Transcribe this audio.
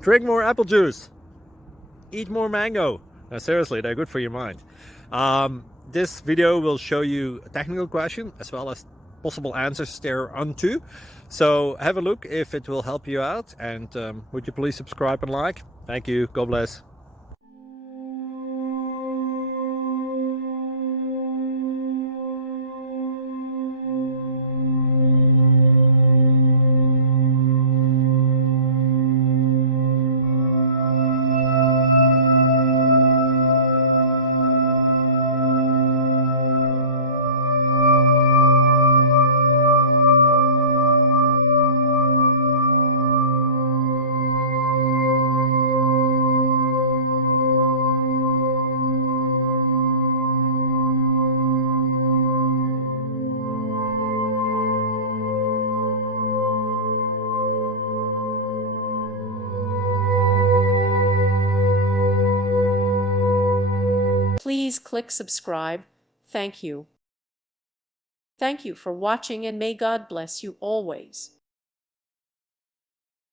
Drink more apple juice. Eat more mango. No, seriously, they're good for your mind. This video will show you a technical question as well as possible answers thereunto. So have a look if it will help you out, and would you please subscribe and like? Thank you. God bless. Please click subscribe. Thank you. Thank you for watching, and may God bless you always.